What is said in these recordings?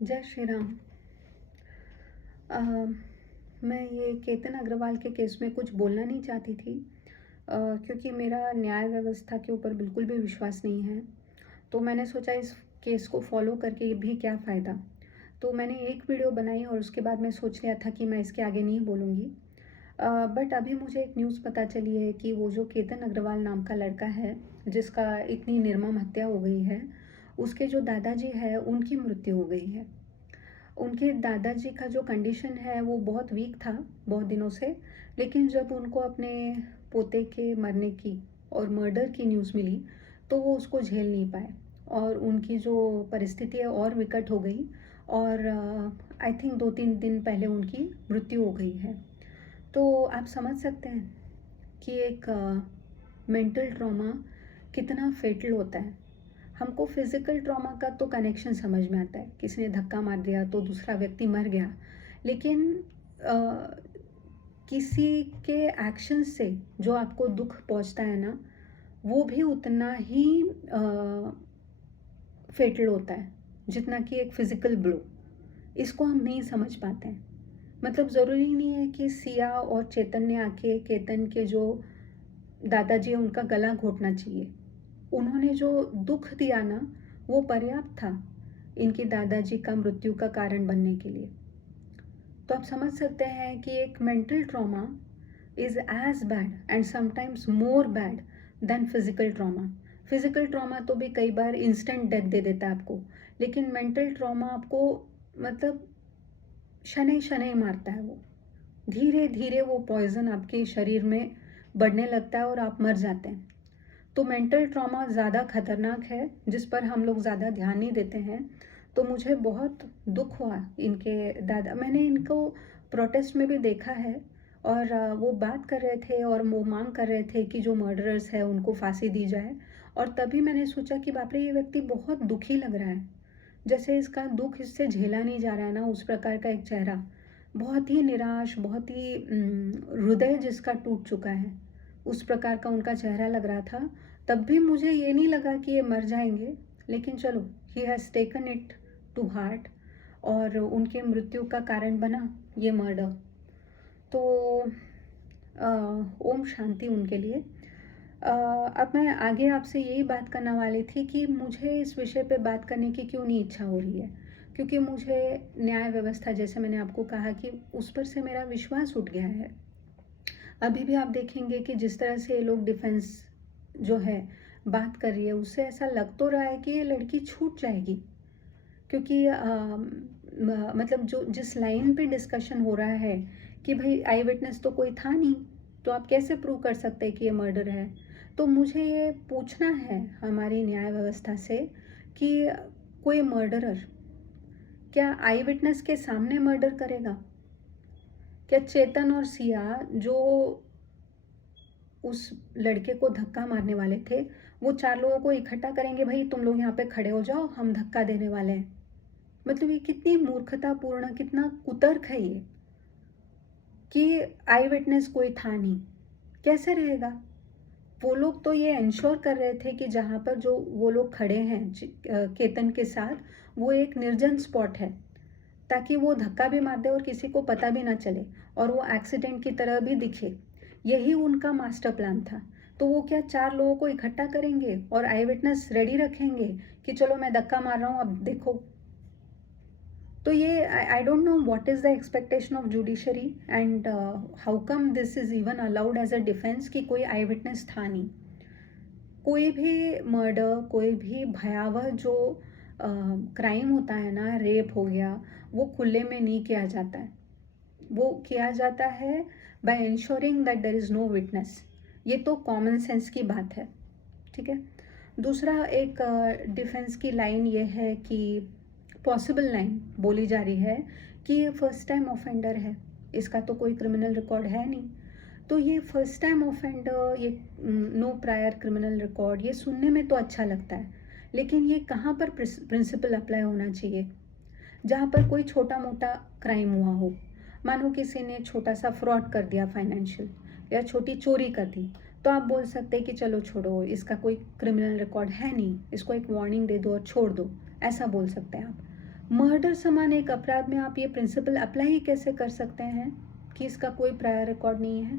जय श्री राम। अ, मैं ये केतन अग्रवाल के केस में कुछ बोलना नहीं चाहती थी, क्योंकि मेरा न्याय व्यवस्था के ऊपर बिल्कुल भी विश्वास नहीं है। तो मैंने सोचा इस केस को फॉलो करके भी क्या फ़ायदा। तो मैंने एक वीडियो बनाई और उसके बाद मैं सोच लिया था कि मैं इसके आगे नहीं बोलूँगी। बट अभी मुझे एक न्यूज़ पता चली है कि वो जो केतन अग्रवाल नाम का लड़का है, जिसका इतनी निर्मम हत्या हो गई है, उसके जो दादाजी हैं उनकी मृत्यु हो गई है। उनके दादाजी का जो कंडीशन है वो बहुत वीक था बहुत दिनों से, लेकिन जब उनको अपने पोते के मरने की और मर्डर की न्यूज़ मिली तो वो उसको झेल नहीं पाए और उनकी जो परिस्थिति है और विकट हो गई और आई थिंक 2-3 दिन पहले उनकी मृत्यु हो गई है। तो आप समझ सकते हैं कि एक मेंटल ट्रॉमा कितना फेटल होता है। हमको फिज़िकल ट्रॉमा का तो कनेक्शन समझ में आता है, किसी ने धक्का मार दिया तो दूसरा व्यक्ति मर गया, लेकिन अ, किसी के एक्शन से जो आपको दुख पहुंचता है ना, वो भी उतना ही फेटल होता है जितना कि एक फिज़िकल ब्लो। इसको हम नहीं समझ पाते हैं। मतलब ज़रूरी नहीं है कि सिया और चेतन ने आके केतन के जो दादाजी है उनका गला घोटना चाहिए। उन्होंने जो दुख दिया ना, वो पर्याप्त था इनके दादाजी का मृत्यु का कारण बनने के लिए। तो आप समझ सकते हैं कि एक mental trauma is as bad and sometimes more bad than physical trauma. Physical trauma तो भी कई बार इंस्टेंट डेथ दे देता है आपको, लेकिन मेंटल ट्रॉमा आपको मतलब शनै शनै मारता है। वो धीरे धीरे वो पॉइजन आपके शरीर में बढ़ने लगता है और आप मर जाते हैं। तो मेंटल ट्रॉमा ज़्यादा खतरनाक है, जिस पर हम लोग ज़्यादा ध्यान नहीं देते हैं। तो मुझे बहुत दुख हुआ इनके दादा, मैंने इनको प्रोटेस्ट में भी देखा है और वो बात कर रहे थे और वो मांग कर रहे थे कि जो मर्डरर्स है उनको फांसी दी जाए। और तभी मैंने सोचा कि बाप रे, ये व्यक्ति बहुत दुखी लग रहा है, जैसे इसका दुख इससे झेला नहीं जा रहा है ना, उस प्रकार का एक चेहरा, बहुत ही निराश, बहुत ही हृदय जिसका टूट चुका है, उस प्रकार का उनका चेहरा लग रहा था। तब भी मुझे ये नहीं लगा कि ये मर जाएंगे, लेकिन चलो, he has taken it to heart और उनके मृत्यु का कारण बना ये मर्डर। तो ओम शांति उनके लिए। अब मैं आगे आपसे यही बात करने वाली थी कि मुझे इस विषय पे बात करने की क्यों नहीं इच्छा हो रही है, क्योंकि मुझे न्याय व्यवस्था, जैसे मैंने आपको कहा कि उस पर से मेरा विश्वास उठ गया है। अभी भी आप देखेंगे कि जिस तरह से ये लोग डिफेंस जो है बात कर रही है, उससे ऐसा लग तो रहा है कि ये लड़की छूट जाएगी, क्योंकि मतलब जो जिस लाइन पे डिस्कशन हो रहा है कि भाई आई विटनेस तो कोई था नहीं, तो आप कैसे प्रूव कर सकते हैं कि ये मर्डर है। तो मुझे ये पूछना है हमारी न्याय व्यवस्था से कि कोई मर्डरर क्या आई विटनेस के सामने मर्डर करेगा? क्या चेतन और सिया, जो उस लड़के को धक्का मारने वाले थे, वो 4 लोगों को इकट्ठा करेंगे, भाई तुम लोग यहाँ पे खड़े हो जाओ, हम धक्का देने वाले हैं? मतलब ये कितनी मूर्खतापूर्ण, कितना कुतर्क है ये कि आई विटनेस कोई था नहीं। कैसे रहेगा? वो लोग तो ये इंश्योर कर रहे थे कि जहाँ पर जो वो लोग खड़े हैं केतन के साथ, वो एक निर्जन स्पॉट है, ताकि वो धक्का भी मार दे और किसी को पता भी ना चले और वो एक्सीडेंट की तरह भी दिखे। यही उनका मास्टर प्लान था। तो वो क्या 4 लोगों को इकट्ठा करेंगे और आई विटनेस रेडी रखेंगे कि चलो मैं धक्का मार रहा हूँ, अब देखो। तो ये I don't know what is the expectation of judiciary and how come this is even allowed as a defence कि कोई आई विटनेस था नहीं। कोई भी मर्डर, कोई भी भयावह जो क्राइम होता है ना, रेप हो गया, वो खुले में नहीं किया जाता है। वो किया जाता है by ensuring that there is no witness. ये तो कॉमन सेंस की बात है, ठीक है। दूसरा एक डिफेंस की लाइन ये है कि पॉसिबल लाइन बोली जा रही है कि ये फर्स्ट टाइम ऑफेंडर है, इसका तो कोई क्रिमिनल रिकॉर्ड है नहीं। तो ये फर्स्ट टाइम ऑफेंडर, ये नो प्रायर क्रिमिनल रिकॉर्ड, ये सुनने में तो अच्छा लगता है, लेकिन ये कहाँ पर प्रिंसिपल अप्लाई होना चाहिए? जहाँ पर कोई छोटा मोटा क्राइम हुआ हो, मानो किसी ने छोटा सा फ्रॉड कर दिया फाइनेंशियल, या छोटी चोरी कर दी, तो आप बोल सकते हैं कि चलो छोड़ो, इसका कोई क्रिमिनल रिकॉर्ड है नहीं, इसको एक वार्निंग दे दो और छोड़ दो, ऐसा बोल सकते हैं आप। मर्डर समान एक अपराध में आप ये प्रिंसिपल अप्लाई कैसे कर सकते हैं कि इसका कोई प्रायर रिकॉर्ड नहीं है?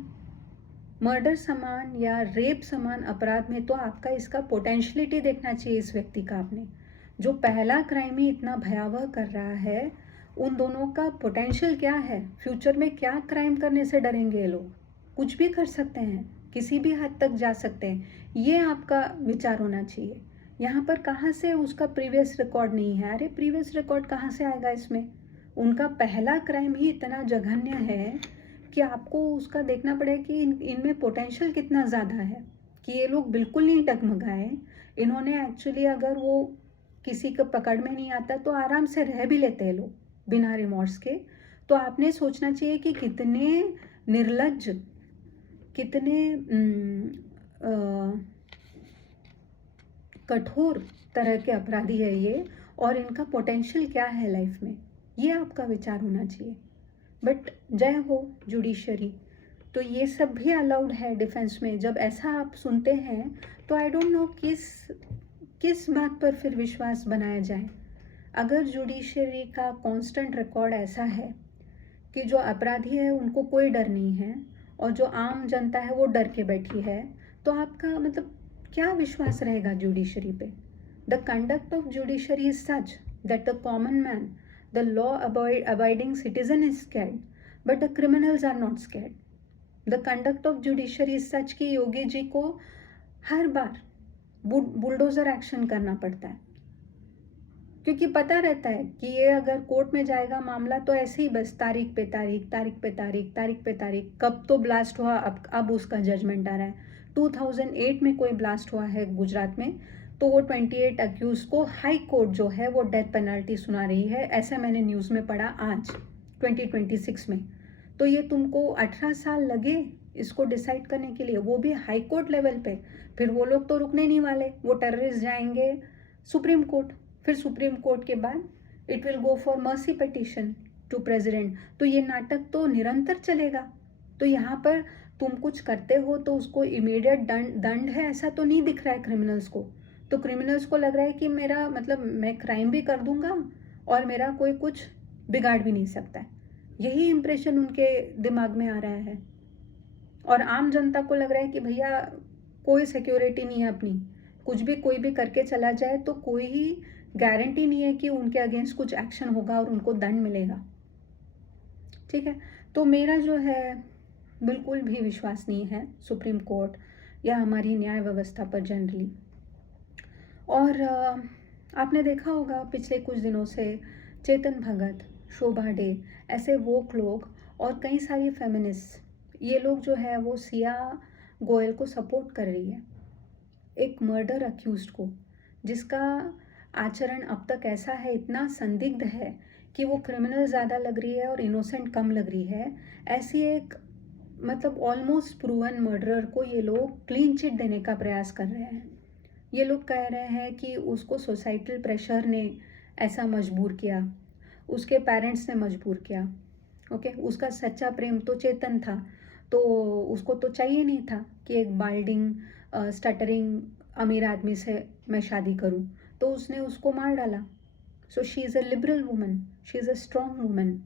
मर्डर समान या रेप समान अपराध में तो आपका इसका पोटेंशियलिटी देखना चाहिए इस व्यक्ति का। आपने जो पहला क्राइम ही इतना भयावह कर रहा है, उन दोनों का पोटेंशियल क्या है, फ्यूचर में क्या क्राइम करने से डरेंगे ये लोग? कुछ भी कर सकते हैं, किसी भी हद तक जा सकते हैं, ये आपका विचार होना चाहिए। यहाँ पर कहाँ से उसका प्रीवियस रिकॉर्ड नहीं है? अरे प्रीवियस रिकॉर्ड कहाँ से आएगा इसमें? उनका पहला क्राइम ही इतना जघन्य है कि आपको उसका देखना पड़ेगा कि इनमें पोटेंशियल कितना ज़्यादा है कि ये लोग बिल्कुल नहीं डगमगाए। इन्होंने एक्चुअली अगर वो किसी को पकड़ में नहीं आता तो आराम से रह भी लेते हैं लोग बिना रिमॉर्स के। तो आपने सोचना चाहिए कि कितने निर्लज्ज, कितने कठोर तरह के अपराधी है ये, और इनका पोटेंशियल क्या है लाइफ में, ये आपका विचार होना चाहिए। बट जय हो जुडिशरी, तो ये सब भी अलाउड है डिफेंस में। जब ऐसा आप सुनते हैं तो आई डोंट नो किस बात पर फिर विश्वास बनाया जाए। अगर जुडिशरी का कांस्टेंट रिकॉर्ड ऐसा है कि जो अपराधी है उनको कोई डर नहीं है और जो आम जनता है वो डर के बैठी है, तो आपका मतलब क्या विश्वास रहेगा जुडिशरी पे? The conduct of judiciary is such that the common man, the law abiding citizen is scared, but the criminals are not scared. The conduct of judiciary is such कि योगी जी को हर बार बुलडोजर एक्शन करना पड़ता है, क्योंकि पता रहता है कि ये अगर कोर्ट में जाएगा मामला तो ऐसे ही बस तारीख पे तारीख, तारीख पे तारीख, तारीख पे तारीख, कब तो ब्लास्ट हुआ, अब उसका जजमेंट आ रहा है। 2008 में कोई ब्लास्ट हुआ है गुजरात में, तो वो 28 अक्यूज को हाई कोर्ट जो है वो डेथ पेनल्टी सुना रही है, ऐसा मैंने न्यूज़ में पढ़ा आज 2026 में। तो ये तुमको 18 साल लगे इसको डिसाइड करने के लिए, वो भी हाई कोर्ट लेवल पे। फिर वो लोग तो रुकने नहीं वाले, वो टेररिस्ट जाएंगे सुप्रीम कोर्ट, फिर सुप्रीम कोर्ट के बाद it will go for mercy petition to president. तो ये नाटक तो निरंतर चलेगा। तो यहाँ पर तुम कुछ करते हो तो उसको इमीडिएट दंड है ऐसा तो नहीं दिख रहा है क्रिमिनल्स को। तो क्रिमिनल्स को लग रहा है कि मेरा मतलब मैं क्राइम भी कर दूंगा और मेरा कोई कुछ बिगाड़ भी नहीं सकता है, यही इंप्रेशन उनके दिमाग में आ रहा है। और आम जनता को लग रहा है कि भैया कोई सिक्योरिटी नहीं है अपनी, कुछ भी कोई भी करके चला जाए तो कोई ही गारंटी नहीं है कि उनके अगेंस्ट कुछ एक्शन होगा और उनको दंड मिलेगा। ठीक है, तो मेरा जो है बिल्कुल भी विश्वास नहीं है सुप्रीम कोर्ट या हमारी न्याय व्यवस्था पर जनरली। और आपने देखा होगा पिछले कुछ दिनों से चेतन भगत, शोभा डे, ऐसे वोक लोग और कई सारी फेमिनिस्ट, ये लोग जो है वो सिया गोयल को सपोर्ट कर रही है, एक मर्डर अक्यूज्ड को, जिसका आचरण अब तक ऐसा है, इतना संदिग्ध है कि वो क्रिमिनल ज़्यादा लग रही है और इनोसेंट कम लग रही है। ऐसी एक मतलब ऑलमोस्ट प्रूवन मर्डरर को ये लोग क्लीन चिट देने का प्रयास कर रहे हैं। ये लोग कह रहे हैं कि उसको सोसाइटल प्रेशर ने ऐसा मजबूर किया, उसके पेरेंट्स ने मजबूर किया। ओके, उसका सच्चा प्रेम तो चेतन था, तो उसको तो चाहिए नहीं था कि एक बाल्डिंग स्टटरिंग अमीर आदमी से मैं शादी करूं, तो उसने उसको मार डाला। So she is a liberal woman, she is a strong woman,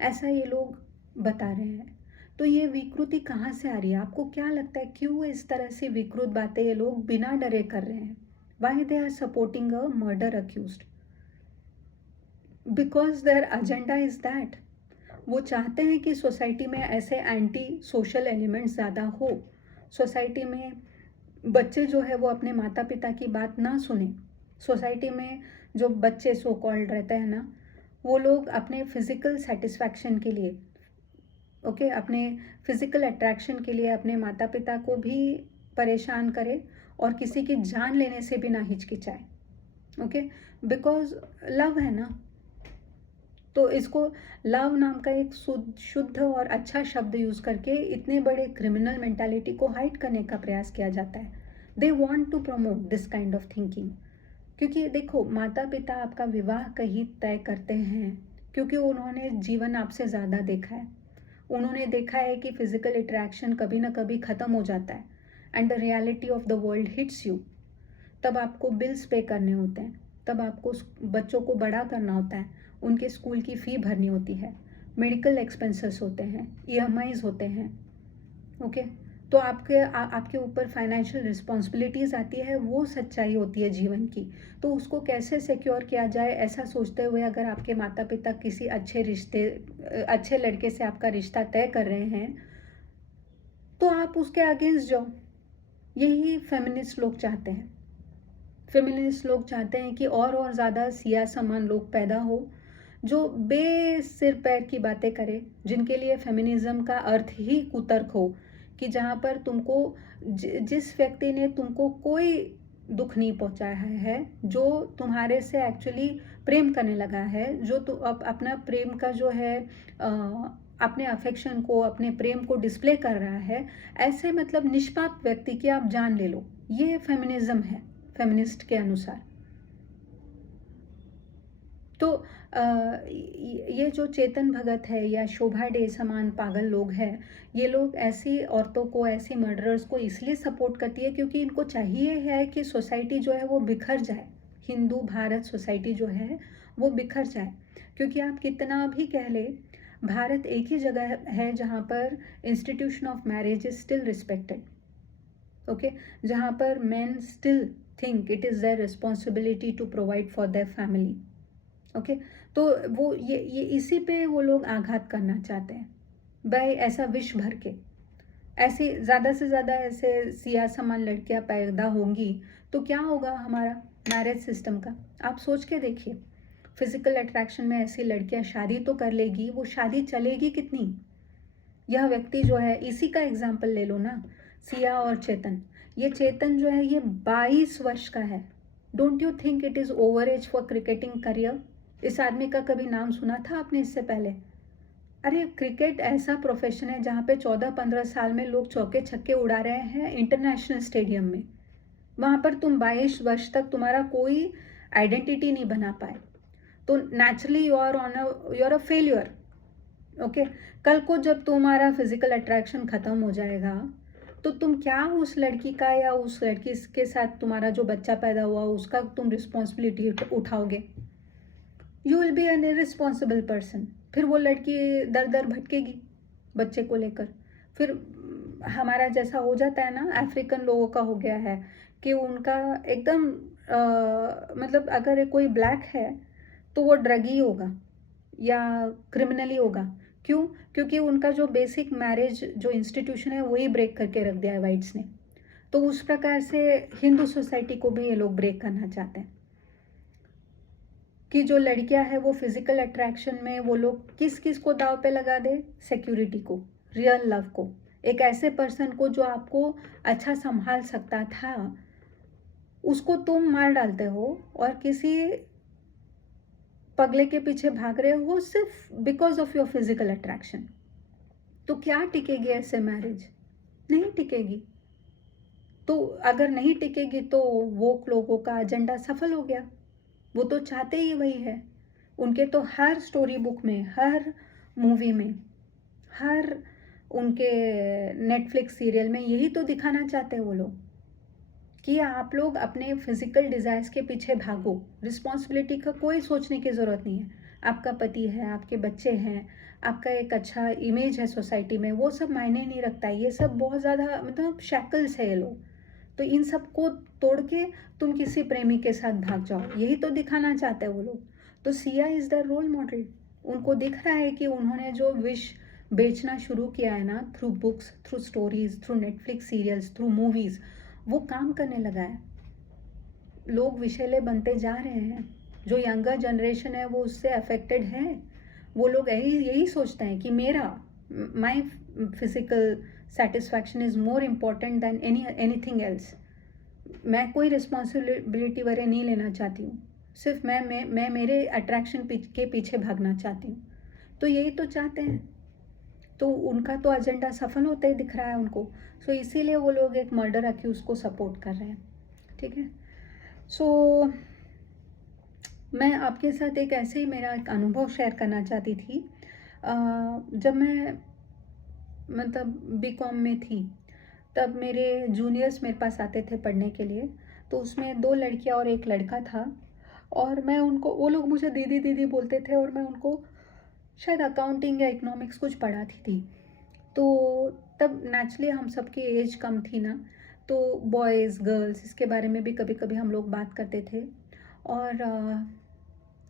ऐसा ये लोग बता रहे हैं। तो ये विकृति कहाँ से आ रही है? आपको क्या लगता है क्यों इस तरह से विकृत बातें ये लोग बिना डरे कर रहे हैं? Why they are supporting a murder accused? Because their agenda is that, वो चाहते हैं कि सोसाइटी में ऐसे एंटी सोशल एलिमेंट्स ज़्यादा हो, सोसाइटी में बच्चे जो है वो अपने माता पिता की बात ना सुने, सोसाइटी में जो बच्चे सो कॉल्ड रहते हैं ना, वो लोग अपने फिजिकल सेटिस्फैक्शन के लिए, ओके, अपने फिजिकल अट्रैक्शन के लिए अपने माता पिता को भी परेशान करे और किसी की जान लेने से भी ना हिचकिचाए। ओके, बिकॉज लव है ना, तो इसको लव नाम का एक शुद्ध और अच्छा शब्द यूज़ करके इतने बड़े क्रिमिनल मेंटालिटी को हाइड करने का प्रयास किया जाता है। They want to promote this kind of thinking, क्योंकि देखो माता पिता आपका विवाह कहीं तय करते हैं क्योंकि उन्होंने जीवन आपसे ज़्यादा देखा है, उन्होंने देखा है कि फिजिकल इंटरेक्शन कभी ना कभी ख़त्म हो जाता है and the reality of the world hits you. तब आपको बिल्स पे करने होते हैं, तब आपको बच्चों को बड़ा करना होता है, उनके स्कूल की फ़ी भरनी होती है, मेडिकल एक्सपेंसेस होते हैं, ईएमआईज़ होते हैं। ओके, तो आपके ऊपर फाइनेंशियल रिस्पॉन्सिबिलिटीज़ आती है, वो सच्चाई होती है जीवन की। तो उसको कैसे सिक्योर किया जाए, ऐसा सोचते हुए अगर आपके माता पिता किसी अच्छे लड़के से आपका रिश्ता तय कर रहे हैं, तो आप उसके अगेंस्ट जाओ। यही फेमिनिस्ट लोग चाहते हैं। फेमिनिस्ट लोग चाहते हैं कि और ज़्यादा सिया समान लोग पैदा हो, जो सिर पैर की बातें करे, जिनके लिए फेमिनिज्म का अर्थ ही कुतर्क हो, कि जहाँ पर तुमको जिस व्यक्ति ने तुमको कोई दुख नहीं पहुँचाया है, जो तुम्हारे से एक्चुअली प्रेम करने लगा है, जो तो अपना प्रेम का जो है अपने अफेक्शन को, अपने प्रेम को डिस्प्ले कर रहा है, ऐसे मतलब निष्पाप व्यक्ति की आप जान ले लो, ये फेमिनिज्म है फेमिनिस्ट के अनुसार। तो ये जो चेतन भगत है या शोभा डे समान पागल लोग हैं, ये लोग ऐसी औरतों को, ऐसी मर्डरर्स को इसलिए सपोर्ट करती है क्योंकि इनको चाहिए है कि सोसाइटी जो है वो बिखर जाए, हिंदू भारत सोसाइटी जो है वो बिखर जाए। क्योंकि आप कितना भी कह ले, भारत एक ही जगह है जहाँ पर institution of marriage is still respected. Okay, जहाँ पर men still think it is their responsibility to provide for their family. Okay, तो वो ये इसी पे वो लोग आघात करना चाहते हैं भाई। ऐसा विष भर के ऐसे ज़्यादा से ज़्यादा ऐसे सिया समान लड़कियां पैदा होंगी तो क्या होगा हमारा मैरिज सिस्टम का। आप सोच के देखिए, फिजिकल अट्रैक्शन में ऐसी लड़कियां शादी तो कर लेगी, वो शादी चलेगी कितनी। यह व्यक्ति जो है, इसी का एग्जाम्पल ले लो ना, सिया और चेतन। ये चेतन जो है ये 22 वर्ष का है। Don't you think it is over age for cricketing career. इस आदमी का कभी नाम सुना था आपने इससे पहले? अरे क्रिकेट ऐसा प्रोफेशन है जहाँ पे 14-15 साल में लोग चौके छक्के उड़ा रहे हैं इंटरनेशनल स्टेडियम में। वहाँ पर तुम 22 वर्ष तक तुम्हारा कोई आइडेंटिटी नहीं बना पाए, तो naturally you are a failure. Okay, कल को जब तुम्हारा फिजिकल अट्रैक्शन खत्म हो जाएगा तो तुम क्या उस लड़की का या उस लड़की के साथ तुम्हारा जो बच्चा पैदा हुआ उसका तुम रिस्पॉन्सिबिलिटी उठाओगे? You will be an irresponsible person. फिर वो लड़की दर दर भटकेगी बच्चे को लेकर। फिर हमारा जैसा हो जाता है ना, अफ्रीकन लोगों का हो गया है कि उनका एकदम मतलब अगर कोई ब्लैक है तो वो ड्रगी होगा या क्रिमिनली होगा। क्यों? क्योंकि उनका जो बेसिक मैरिज जो इंस्टीट्यूशन है वही ब्रेक करके रख दिया है वाइट्स ने। तो उस प्रकार से हिंदू सोसाइटी को भी ये लोग ब्रेक करना चाहते हैं कि जो लड़कियां हैं वो फिजिकल अट्रैक्शन में वो लोग किस किस को दाव पे लगा दे, सिक्योरिटी को, रियल लव को, एक ऐसे पर्सन को जो आपको अच्छा संभाल सकता था, उसको तुम मार डालते हो और किसी पगले के पीछे भाग रहे हो सिर्फ because of your physical attraction. तो क्या टिकेगी ऐसे मैरिज? नहीं टिकेगी। तो अगर नहीं टिकेगी तो वो लोगों का एजेंडा सफल हो गया। वो तो चाहते ही वही है। उनके तो हर स्टोरी बुक में, हर मूवी में, हर उनके नेटफ्लिक्स सीरियल में यही तो दिखाना चाहते हैं वो लोग कि आप लोग अपने फिजिकल डिज़ायर्स के पीछे भागो, रिस्पॉन्सिबिलिटी का कोई सोचने की ज़रूरत नहीं है। आपका पति है, आपके बच्चे हैं, आपका एक अच्छा इमेज है सोसाइटी में, वो सब मायने नहीं रखता है। ये सब बहुत ज़्यादा मतलब शैकल्स है ये लोग। तो इन सब को तोड़ के तुम किसी प्रेमी के साथ भाग जाओ, यही तो दिखाना चाहते हैं वो लोग। तो Siya is the role model. उनको दिख रहा है कि उन्होंने जो विश बेचना शुरू किया है ना, through books, through stories, through Netflix serials, through movies, वो काम करने लगा है। लोग विषैले बनते जा रहे हैं। जो यंगर जनरेशन है वो उससे अफेक्टेड है। वो लोग यही सोचते हैं कि मेरा माई physical satisfaction is more important than anything else. मैं कोई रिस्पॉन्सिबिलिटी वगैरह नहीं लेना चाहती हूँ, सिर्फ मैं मेरे अट्रैक्शन के पीछे भागना चाहती हूँ। तो यही तो चाहते हैं। तो उनका तो एजेंडा सफल होता ही दिख रहा है उनको। सो इसीलिए वो लोग एक मर्डर अक्यूज को सपोर्ट कर रहे हैं। ठीक है। सो मैं आपके साथ एक ऐसे ही मेरा एक अनुभव शेयर करना चाहती थी। जब मैं मतलब बीकॉम में थी तब मेरे जूनियर्स मेरे पास आते थे पढ़ने के लिए। तो उसमें 2 लड़कियां और एक लड़का था। और मैं उनको, वो लोग मुझे दीदी दीदी बोलते थे और मैं उनको शायद अकाउंटिंग या इकोनॉमिक्स कुछ पढ़ाती थी। तो तब नेचुरली हम सबकी एज कम थी ना, तो बॉयज़ गर्ल्स इसके बारे में भी कभी कभी हम लोग बात करते थे। और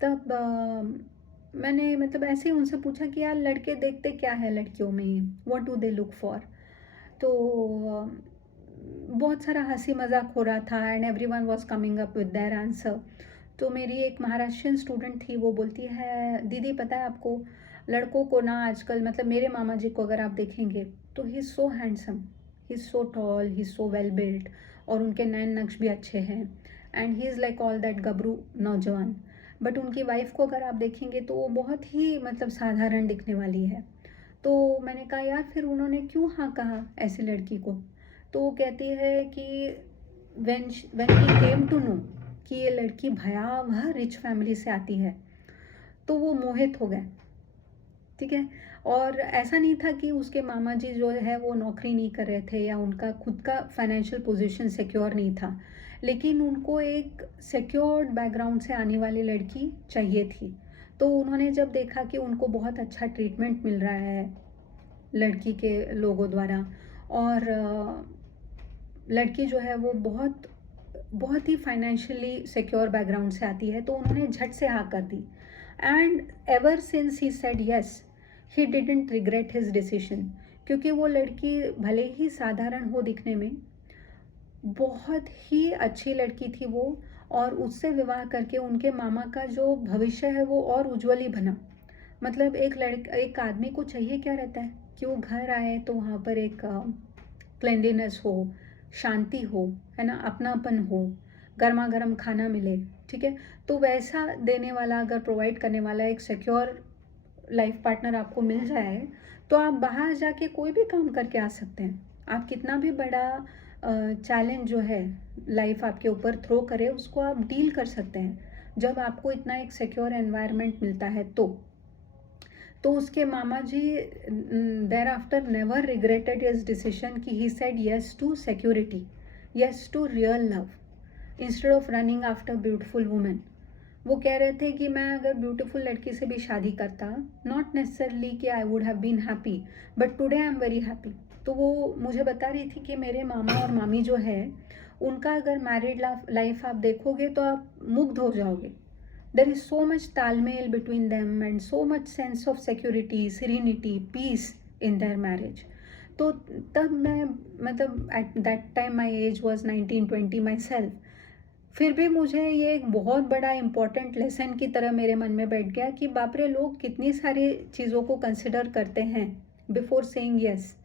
तब मैंने मतलब ऐसे ही उनसे पूछा कि यार लड़के देखते क्या है लड़कियों में, what do they look for. तो बहुत सारा हंसी मजाक हो रहा था and everyone was coming up with their answer. तो मेरी एक महाराष्ट्रियन स्टूडेंट थी, वो बोलती है दीदी पता है आपको, लड़कों को ना आजकल, मतलब मेरे मामा जी को अगर आप देखेंगे तो he is so handsome, he is so tall, he is so well built, और उनके नैन नक्श भी अच्छे हैं and he is like all that गबरू नौजवान। बट उनकी वाइफ को अगर आप देखेंगे तो वो बहुत ही मतलब साधारण दिखने वाली है। तो मैंने कहा यार फिर उन्होंने क्यों हाँ कहा ऐसी लड़की को। तो वो कहती है कि when he came to know कि ये लड़की भयावह रिच फैमिली से आती है, तो वो मोहित हो गए। ठीक है। और ऐसा नहीं था कि उसके मामा जी जो है वो नौकरी नहीं कर रहे थे या उनका खुद का फाइनेंशियल पोजीशन सिक्योर नहीं था, लेकिन उनको एक सिक्योर्ड बैकग्राउंड से आने वाली लड़की चाहिए थी। तो उन्होंने जब देखा कि उनको बहुत अच्छा ट्रीटमेंट मिल रहा है लड़की के लोगों द्वारा, और लड़की जो है वो बहुत बहुत ही फाइनेंशियली सिक्योर बैकग्राउंड से आती है, तो उन्होंने झट से हाँ कर दी। And ever since he said yes, he didn't regret his decision, क्योंकि वो लड़की भले ही साधारण हो दिखने में, बहुत ही अच्छी लड़की थी वो, और उससे विवाह करके उनके मामा का जो भविष्य है वो और उज्ज्वल ही बना। मतलब एक आदमी को चाहिए क्या रहता है कि वो घर आए तो वहाँ पर एक क्लेंलीनेस हो, शांति हो, है ना, अपनापन हो, गर्मा गर्म खाना मिले। ठीक है। तो वैसा देने वाला, अगर प्रोवाइड करने वाला एक सिक्योर लाइफ पार्टनर आपको मिल जाए, तो आप बाहर जाके कोई भी काम करके आ सकते हैं। आप कितना भी बड़ा चैलेंज जो है लाइफ आपके ऊपर थ्रो करे, उसको आप डील कर सकते हैं जब आपको इतना एक सिक्योर एनवायरनमेंट मिलता है। तो उसके मामा जी there after never regretted his decision कि he said yes to security, yes to real love, instead of running after beautiful women. वो कह रहे थे कि मैं अगर ब्यूटीफुल लड़की से भी शादी करता, नॉट नेसेसरली कि I would have been happy, but today I am very happy. तो वो मुझे बता रही थी कि मेरे मामा और मामी जो है, उनका अगर मैरिड लाइफ आप देखोगे तो आप मुग्ध हो जाओगे। देर इज सो मच तालमेल between them and so much sense of security, serenity, peace in their marriage. तो तब मैं, मतलब at that time my age was 19-20 myself, फिर भी मुझे ये एक बहुत बड़ा इम्पॉर्टेंट लेसन की तरह मेरे मन में बैठ गया कि बाप रे, लोग कितनी सारी चीज़ों को कंसिडर करते हैं बिफोर सेइंग यस।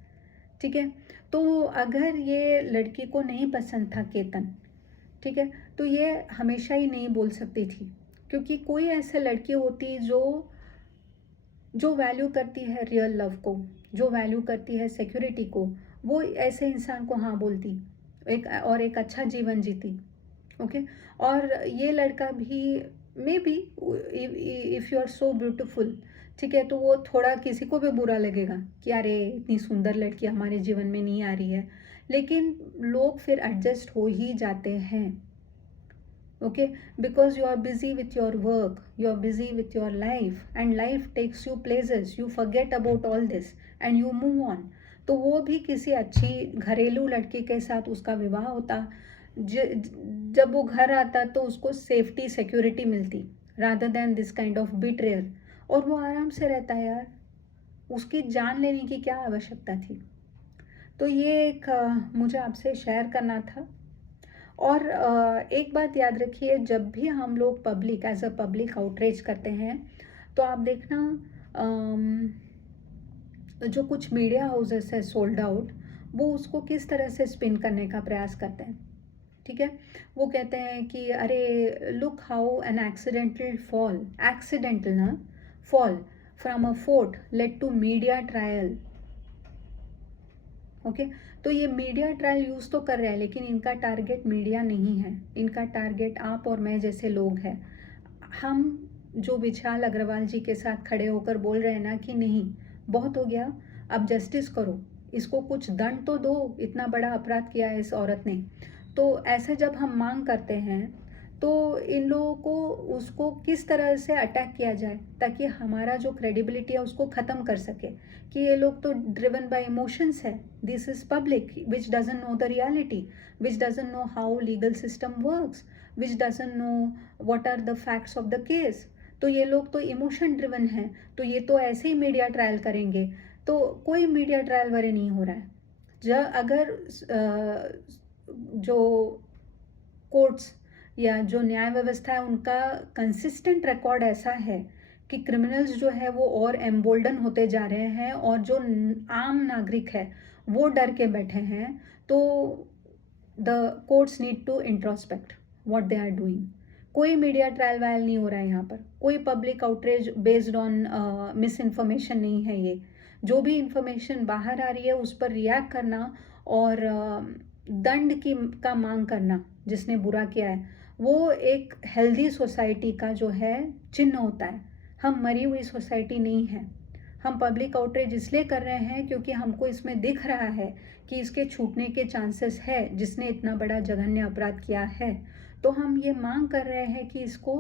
ठीक है। तो अगर ये लड़की को नहीं पसंद था केतन, ठीक है, तो ये हमेशा ही नहीं बोल सकती थी, क्योंकि कोई ऐसे लड़की होती जो वैल्यू करती है रियल लव को, जो वैल्यू करती है सिक्योरिटी को, वो ऐसे इंसान को हाँ बोलती, एक अच्छा जीवन जीती। ओके। और ये लड़का भी, maybe if you are so beautiful, ठीक है, तो वो थोड़ा किसी को भी बुरा लगेगा कि अरे इतनी सुंदर लड़की हमारे जीवन में नहीं आ रही है, लेकिन लोग फिर एडजस्ट हो ही जाते हैं। Okay. Because you are busy with your work, you are busy with your life and life takes you places, you forget about all this and you move on. तो वो भी किसी अच्छी घरेलू लड़की के साथ उसका विवाह होता, जब वो घर आता तो उसको सेफ्टी सिक्योरिटी मिलती, rather than this kind of betrayal, और वो आराम से रहता है यार, उसकी जान लेने की क्या आवश्यकता थी। तो ये एक मुझे आपसे शेयर करना था। और एक बात याद रखिए, जब भी हम लोग public as a public outreach करते हैं, तो आप देखना जो कुछ मीडिया हाउसेस है सोल्ड आउट, वो उसको किस तरह से स्पिन करने का प्रयास करते हैं। ठीक है। वो कहते हैं कि अरे लुक हाउ एन एक्सीडेंटल ना fall from a fort led to media trial. Okay. तो ये मीडिया ट्रायल यूज़ तो कर रहे हैं, लेकिन इनका टारगेट मीडिया नहीं है, इनका टारगेट आप और मैं जैसे लोग हैं। हम जो विशाल अग्रवाल जी के साथ खड़े होकर बोल रहे हैं ना कि नहीं, बहुत हो गया, अब जस्टिस करो, इसको कुछ दंड तो दो, इतना बड़ा अपराध किया है इस औरत ने। तो ऐसे जब हम मांग करते हैं, तो इन लोगों को उसको किस तरह से अटैक किया जाए ताकि हमारा जो क्रेडिबिलिटी है उसको ख़त्म कर सके कि ये लोग तो ड्रिवन बाय इमोशंस है, this is public which doesn't know the reality, which doesn't know how legal system works, which doesn't know what are the facts of the case. तो ये लोग तो इमोशन ड्रिवन हैं, तो ये तो ऐसे ही मीडिया ट्रायल करेंगे। तो कोई मीडिया ट्रायल वरे नहीं हो रहा है। अगर जो कोर्ट्स या जो न्याय व्यवस्था है उनका कंसिस्टेंट रिकॉर्ड ऐसा है कि क्रिमिनल्स जो है वो और एम्बोल्डन होते जा रहे हैं और जो आम नागरिक है वो डर के बैठे हैं, तो the courts need to introspect what they are doing. कोई मीडिया ट्रायल वायल नहीं हो रहा है यहाँ पर, कोई public outreach based on misinformation नहीं है। ये जो भी इंफॉर्मेशन बाहर आ रही है उस पर रिएक्ट करना और दंड का मांग करना जिसने बुरा किया है, वो एक हेल्दी सोसाइटी का जो है चिन्ह होता है। हम मरी हुई सोसाइटी नहीं है। हम पब्लिक आउटरीच इसलिए कर रहे हैं क्योंकि हमको इसमें दिख रहा है कि इसके छूटने के चांसेस है जिसने इतना बड़ा जघन्य अपराध किया है। तो हम ये मांग कर रहे हैं कि इसको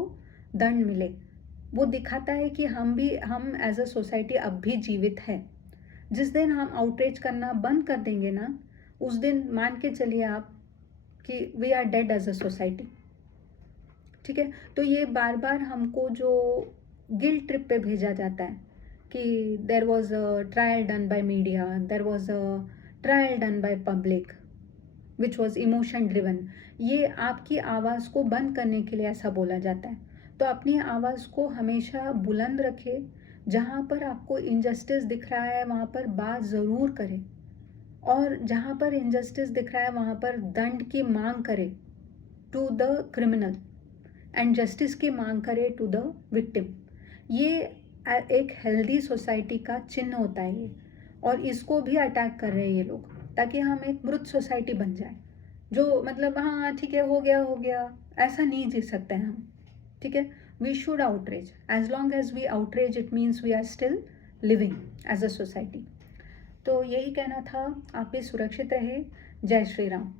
दंड मिले। वो दिखाता है कि हम एज अ सोसाइटी अब भी जीवित है। जिस दिन हम आउटरीच करना बंद कर देंगे ना, उस दिन मान के चलिए आप कि we are dead as a society. ठीक है, तो ये बार बार हमको जो गिल्ट ट्रिप पे भेजा जाता है कि there was a trial done by media, there was a trial done by public which was emotion driven, ये आपकी आवाज़ को बंद करने के लिए ऐसा बोला जाता है। तो अपनी आवाज़ को हमेशा बुलंद रखे। जहाँ पर आपको इनजस्टिस दिख रहा है वहाँ पर बात ज़रूर करें, और जहाँ पर इनजस्टिस दिख रहा है वहाँ पर दंड की मांग करें to the criminal and justice की मांग करे टू द विक्टिम। ये एक हेल्दी सोसाइटी का चिन्ह होता है ये, और इसको भी अटैक कर रहे हैं ये लोग ताकि हम एक मृत सोसाइटी बन जाए, जो मतलब हाँ ठीक है हो गया, ऐसा नहीं जी सकते हैं हम। ठीक है, we should outreach, as long as we outreach it means we are still living as a society. तो यही कहना था, आप भी सुरक्षित रहे। जय श्री राम।